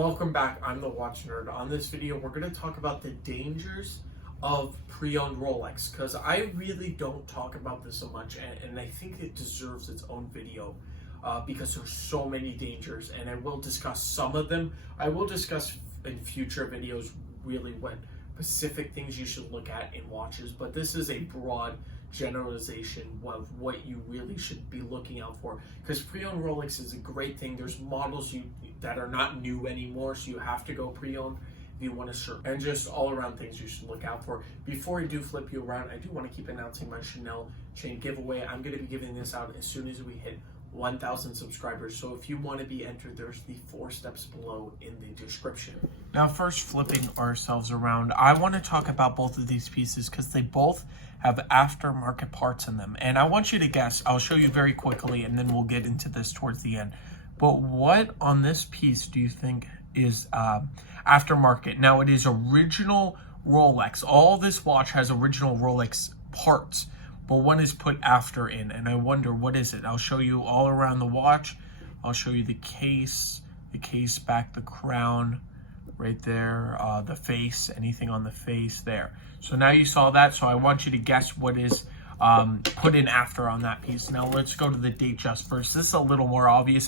Welcome back, I'm the Watch Nerd. On this video, we're going to talk about the dangers of pre-owned Rolex, because I really don't talk about this so much, and I think it deserves its own video because there's so many dangers, and I will discuss some of them. I will discuss in future videos really what specific things you should look at in watches, but this is a broad generalization of what you really should be looking out for, because pre-owned Rolex is a great thing. There's models that are not new anymore, so you have to go pre-owned if you want to search, and just all around things you should look out for. Before I do flip you around, I do want to keep announcing my Chanel chain giveaway. I'm going to be giving this out as soon as we hit 1,000 subscribers. So if you want to be entered, there's the 4 steps below in the description. Now, first flipping ourselves around, I want to talk about both of these pieces because they both have aftermarket parts in them. And I want you to guess. I'll show you very quickly, and then we'll get into this towards the end. But what on this piece do you think is aftermarket? Now, it is original Rolex. All this watch has original Rolex parts, but one is put after in, and I wonder, what is it? I'll show you all around the watch. I'll show you the case back, the crown right there, the face, anything on the face there. So now you saw that, so I want you to guess what is put in after on that piece. Now let's go to the date just first. This is a little more obvious.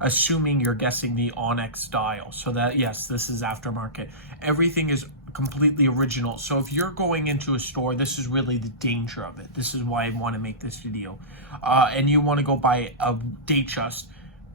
Assuming you're guessing the Onyx dial. So that, yes, this is aftermarket. Everything is completely original. So if you're going into a store, this is really the danger of it. This is why I want to make this video. And you want to go buy a Datejust,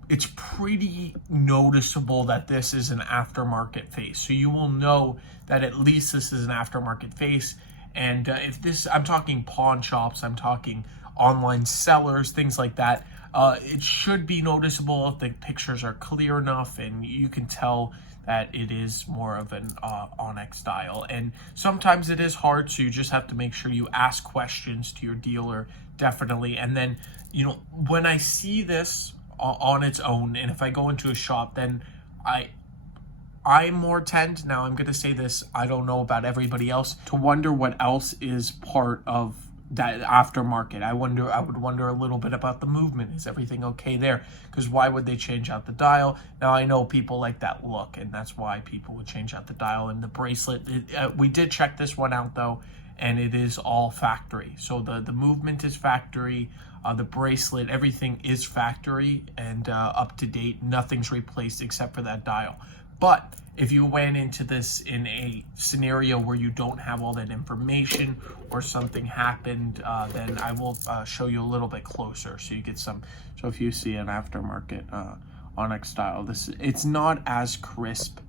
it's pretty noticeable that this is an aftermarket face. So you will know that at least this is an aftermarket face. And if this, I'm talking pawn shops, I'm talking online sellers, things like that. It should be noticeable if the pictures are clear enough and you can tell that it is more of an Onyx dial. And sometimes it is hard, so you just have to make sure you ask questions to your dealer, definitely. And then, you know, when I see this on its own, and if I go into a shop, then I more tend, now I'm going to say this, I don't know about everybody else, to wonder what else is part of that aftermarket. I would wonder a little bit about the movement. Is everything okay there? Because why would they change out the dial? Now I know people like that look, and that's why people would change out the dial and the bracelet. We did check this one out though, and it is all factory. So the movement is factory, the bracelet, everything is factory and up to date. Nothing's replaced except for that dial. But if you went into this in a scenario where you don't have all that information or something happened, then I will show you a little bit closer so you get some. So if you see an aftermarket Onyx style, it's not as crisp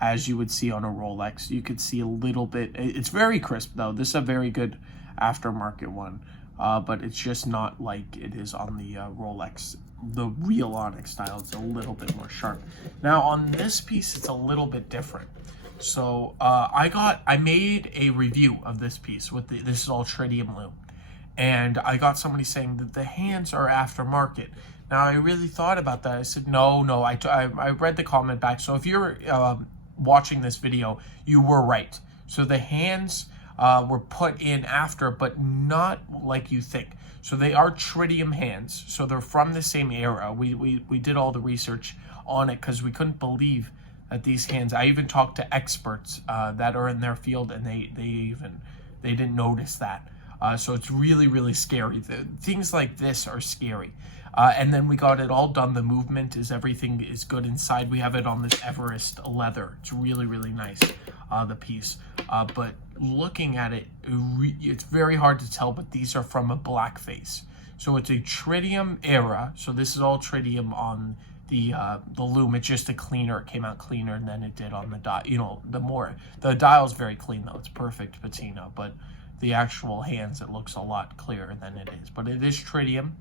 as you would see on a Rolex. You could see a little bit. It's very crisp though. This is a very good aftermarket one, but it's just not like it is on the Rolex. The real Onyx style, it's a little bit more sharp. Now on this piece, it's a little bit different. So I made a review of this piece with this is all tritium loom, and I got somebody saying that the hands are aftermarket. Now I really thought about that. I said no. I read the comment back. So if you're watching this video, you were right. So the hands were put in after, but not like you think. So they are tritium hands, so they're from the same era. We did all the research on it because we couldn't believe that these hands, I even talked to experts that are in their field, and they didn't notice that. So it's really, really scary. Things like this are scary. And then we got it all done. The movement is, everything is good inside. We have it on this Everest leather. It's really, really nice, the piece. But looking at it, it's very hard to tell, but these are from a black face. So it's a tritium era. So this is all tritium on the loom. It's just a cleaner. It came out cleaner than it did on the dial. You know, the dial's very clean though. It's perfect patina, but the actual hands, it looks a lot clearer than it is. But it is tritium,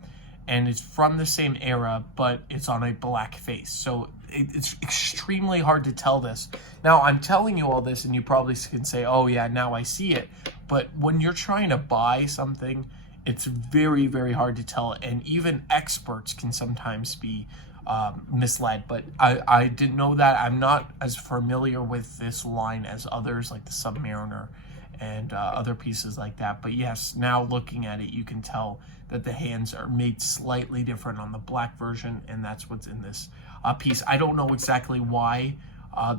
and it's from the same era, but it's on a black face. So it's extremely hard to tell this. Now, I'm telling you all this, and you probably can say, oh yeah, now I see it. But when you're trying to buy something, it's very, very hard to tell. And even experts can sometimes be misled. But I didn't know that. I'm not as familiar with this line as others, like the Submariner and other pieces like that. But yes, now looking at it, you can tell that the hands are made slightly different on the black version, and that's what's in this piece. I don't know exactly why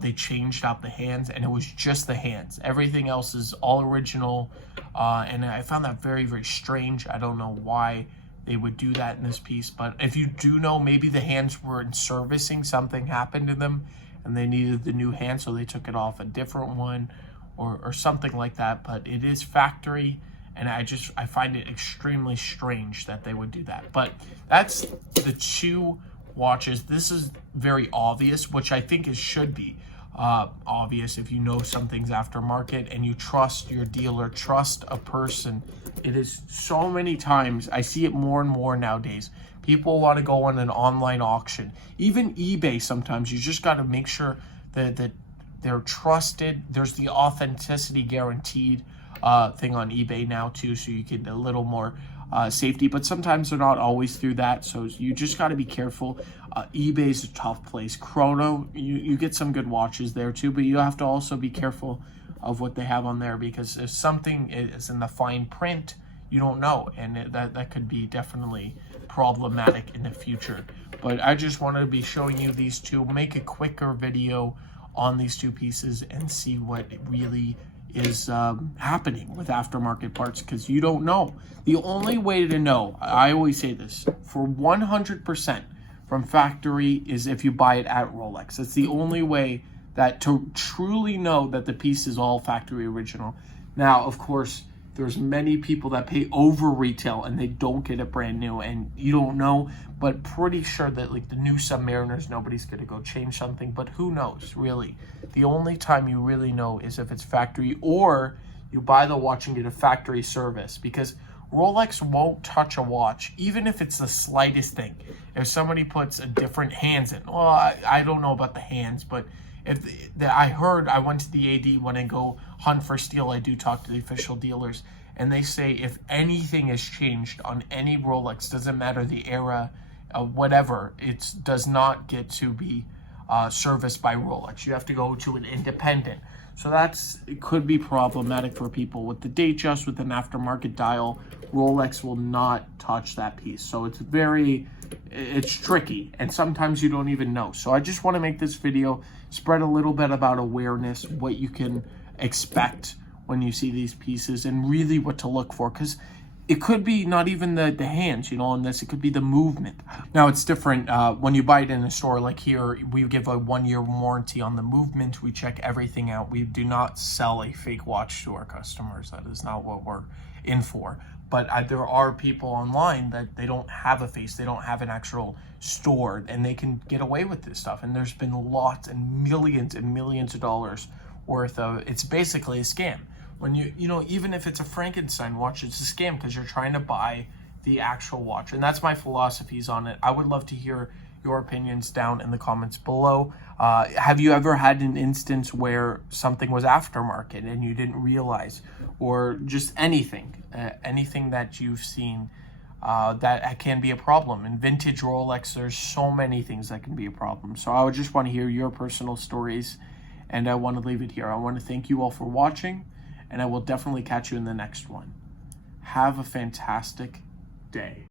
they changed out the hands, and it was just the hands. Everything else is all original, and I found that very, very strange. I don't know why they would do that in this piece, but if you do know, maybe the hands were in servicing, something happened to them, and they needed the new hand, so they took it off a different one, or something like that. But it is factory, and I find it extremely strange that they would do that. But that's the two watches. This is very obvious, which I think it should be obvious if you know something's aftermarket and you trust your dealer, trust a person. It is so many times, I see it more and more nowadays. People want to go on an online auction, even eBay. Sometimes you just got to make sure that they're trusted. There's the authenticity guaranteed thing on eBay now too, so you get a little more safety, but sometimes they're not always through that, so you just got to be careful. eBay's a tough place. Chrono, you get some good watches there too, but you have to also be careful of what they have on there, because if something is in the fine print, you don't know, and that could be definitely problematic in the future. But I just wanted to be showing you these two, make a quicker video on these two pieces and see what really is happening with aftermarket parts, because you don't know. The only way to know, I always say this, for 100% from factory is if you buy it at Rolex. It's the only way that to truly know that the piece is all factory original. Now, of course, there's many people that pay over retail and they don't get it brand new, and you don't know, but pretty sure that like the new Submariners, nobody's gonna go change something, but who knows, really. The only time you really know is if it's factory, or you buy the watch and get a factory service, because Rolex won't touch a watch, even if it's the slightest thing. If somebody puts a different hands in, well, I don't know about the hands, but if I heard, I went to the AD when I go hunt for steel, I do talk to the official dealers, and they say if anything has changed on any Rolex, doesn't matter the era, whatever, it does not get to be serviced by Rolex. You have to go to an independent. So it could be problematic for people. With the Datejust, with an aftermarket dial, Rolex will not touch that piece. So it's tricky, and sometimes you don't even know. So I just want to make this video, spread a little bit about awareness, what you can expect when you see these pieces, and really what to look for, because it could be not even the hands, on this, it could be the movement. Now it's different when you buy it in a store like here. We give a 1-year warranty on the movement. We check everything out. We do not sell a fake watch to our customers. That is not what we're in for. But there are people online that they don't have a face, they don't have an actual store, and they can get away with this stuff. And there's been lots and millions of dollars worth of, it's basically a scam. When even if it's a Frankenstein watch, it's a scam, because you're trying to buy the actual watch. And that's my philosophies on it. I would love to hear your opinions down in the comments below. Have you ever had an instance where something was aftermarket and you didn't realize, or just anything that you've seen that can be a problem? In vintage Rolex, there's so many things that can be a problem. So I would just want to hear your personal stories, and I want to leave it here. I want to thank you all for watching, and I will definitely catch you in the next one. Have a fantastic day.